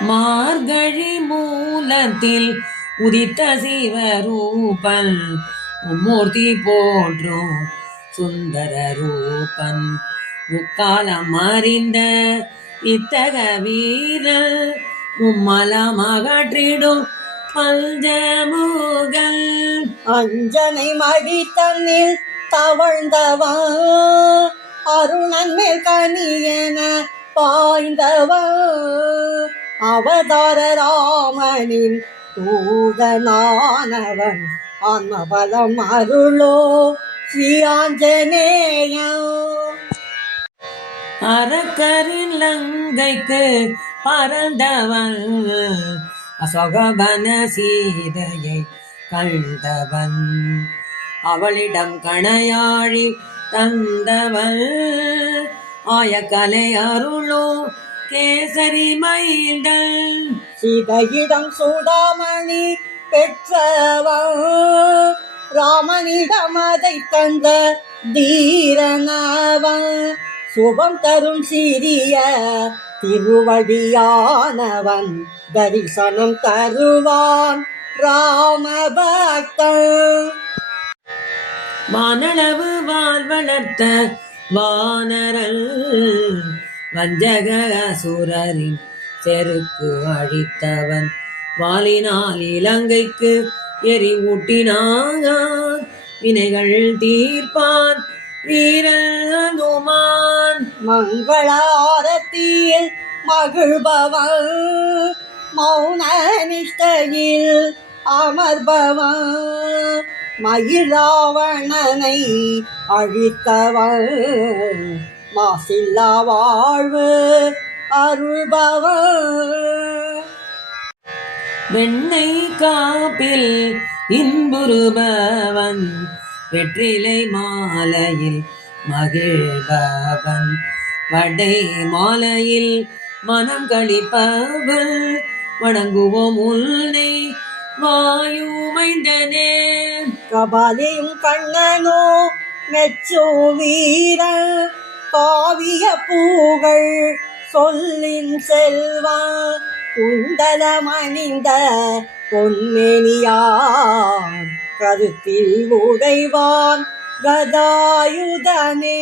மார்கழி மூலத்தில் உதித்த சிவரூபன் மும்மூர்த்தி போன்றும் சுந்தர ரூபன். முக்காலம் அறிந்த இத்தக வீரல் மும்மலம் அகற்றிடும் பஞ்சமுகல் அஞ்சனை மடி தன்னில் தவழ்ந்தவன் அருணன் மேல் கனியன பாய்ந்தவா. அவதார ராமனின் தூதனானவன் அன்னபலம் அருளோ. ஸ்ரீ ஆஞ்சநேயம் அரக்கரின் லங்கைக்கு பறந்தவன் அசோகவன சீதையை கண்டவன். அவளிடம் கணையாழி தந்தவன் ஆயக்கலை அருளோ. கேசரி மைந்தன் சீதையிடம் சூடாமணி பெற்றவன் ராமனிடம் அதை தந்த தீரனவன் சுபம் தரும் சிறிய திருவடியானவன் தரிசனம் தருவான் ராமபக்தன். வானளவு வால் வளர்த்த வானரல். வஞ்சக அசுரரின் செருக்கு அழித்தவன். வாலினால் இலங்கைக்கு எரி ஊட்டினாங்க வினைகள் தீர்ப்பான் வீரகுமான் மங்களாரத்தில் மகிழ்பவன் மௌன நிஷ்டையில் அமர்பவன். மயிலாவணனை அழித்தவன். மாசில்லா வாழ்வு அருள்பவன் வெண்ணை காப்பில் இன்புறுபவன் வெற்றிலை மாலையில் மகிழ்பவன். வடை மாலையில் மனம் கழிப்பவள் வணங்குவோம் உன்னை வாயுமைந்தனே கபாலியும் கண்ணனோ மெச்சோ வீரன் காவிய பூகள் சொல்லின் செல்வன் குண்டலமணிந்த பொன்மேனியான் கருத்தில் உடைவான் கதாயுதனே